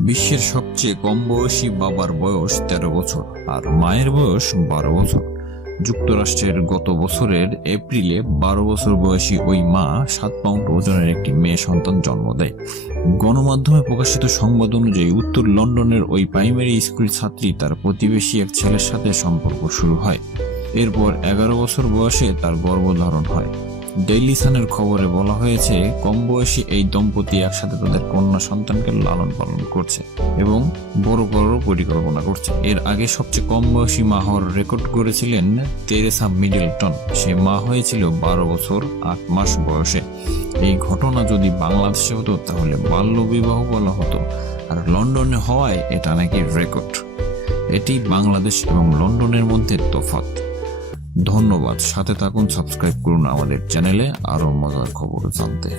বিশ্বের সবচেয়ে কম বয়সী বাবার বয়স তেরো বছর আর মায়ের বয়স বারো বছর। যুক্তরাষ্ট্রের গত বছরের এপ্রিলে বারো বছর বয়সী ওই মা সাত পাউন্ড ওজনের একটি মেয়ে সন্তান জন্ম দেয়। গণমাধ্যমে প্রকাশিত সংবাদ অনুযায়ী উত্তর লন্ডনের ওই প্রাইমারি স্কুল ছাত্রী তার প্রতিবেশী এক ছেলের সাথে সম্পর্ক শুরু হয়। এরপর এগারো বছর বয়সে তার গর্ভধারণ হয়। ডেইলি সানের খবরে বলা হয়েছে, কম বয়সী এই দম্পতি একসাথে তাদের কন্যা সন্তানকে লালন পালন করছে এবং বড় করারও পরিকল্পনা করছে। এর আগে সবচেয়ে কম বয়সী মা হওয়ার রেকর্ড করেছিলেন তেরেসা মিডলটন। সে মা হয়েছিল বারো বছর আট মাস বয়সে। এই ঘটনা যদি বাংলাদেশে হতো, তাহলে বাল্য বিবাহ বলা হতো। আর লন্ডনে হওয়ায় এটা নাকি রেকর্ড। এটি বাংলাদেশ এবং লন্ডনের মধ্যে তফাৎ। ধন্যবাদ। সাথে থাকুন সাবস্ক্রাইব করুন আমাদের চ্যানেলে আরও মজার খবর জানতে।